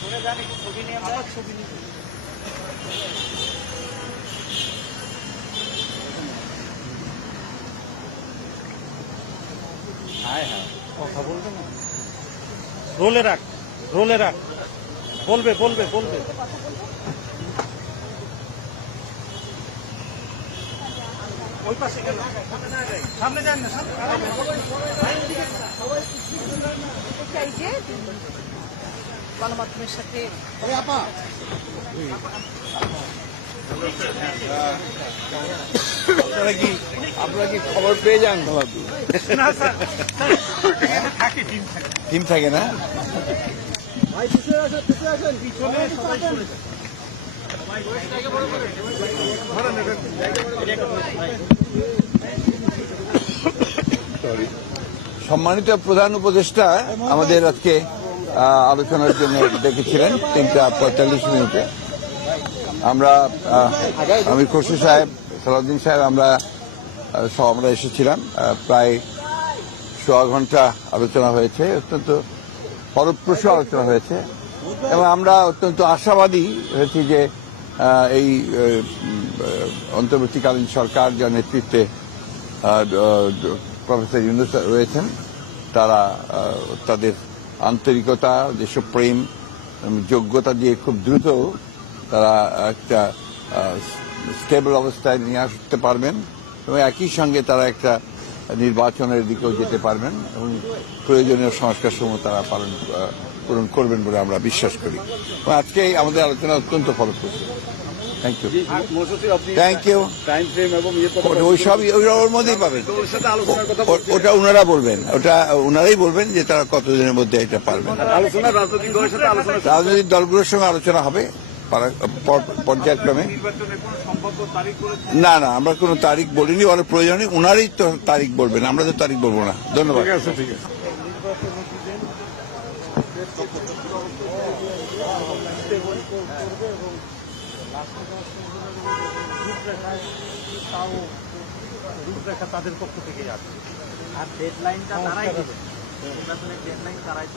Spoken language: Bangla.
হ্যাঁ হ্যাঁ কথা বলবে না, রোলে রাখ, রোলে রাখ, বলবে বলবে বলবে। ওই পাশে গেল, সামনে যান না, গণমাধ্যমের সাথে আপনারা কি খবর পেয়ে যান? টিম থাকে না। সম্মানিত প্রধান উপদেষ্টা আমাদের আজকে আলোচনার জন্য ডেকেছিলেন 3:45 মিনিটে। আমি খসরু সাহেব, সালাউদ্দিন সাহেব, আমরা এসেছিলাম। প্রায় 1.25 ঘন্টা আলোচনা হয়েছে, অত্যন্ত ফলপ্রসূ আলোচনা হয়েছে এবং আমরা অত্যন্ত আশাবাদী হয়েছি যে এই অন্তর্বর্তীকালীন সরকার যার নেতৃত্বে প্রফেসর ইউনূস রয়েছেন, তারা তাদের আন্তরিকতা, দেশপ্রেম, যোগ্যতা দিয়ে খুব দ্রুত তারা একটা স্টেবল অবস্থায় নিয়ে আসতে পারবেন এবং একই সঙ্গে তারা একটা নির্বাচনের দিকেও যেতে পারবেন এবং প্রয়োজনীয় সংস্কার সমূহ তারা পূরণ করবেন বলে আমরা বিশ্বাস করি। এবং আজকে আমাদের আলোচনা অত্যন্ত ফলপ্রসূ। Thank you, thank you. ওইসবই ওর মধ্যেই পাবেন, ওটা ওনারা বলবেন, ওটা ওনারাই বলবেন যে তারা কতদিনের মধ্যে এটা পারবেন। রাজনৈতিক দলগুলোর সঙ্গে আলোচনা হবে পর্যায়ক্রমে। না না, আমরা কোনো তারিখ বলিনি, ওরা প্রয়োজনে ওনারই তো তারিখ বলবেন, আমরা তো তারিখ বলবো না। ধন্যবাদ। ঠিক আছে। রূপরেখা তাদের পক্ষ থেকে আসবে, আর ডেডলাইনটা তারাই দেবে, নির্বাচনের ডেডলাইন তারাই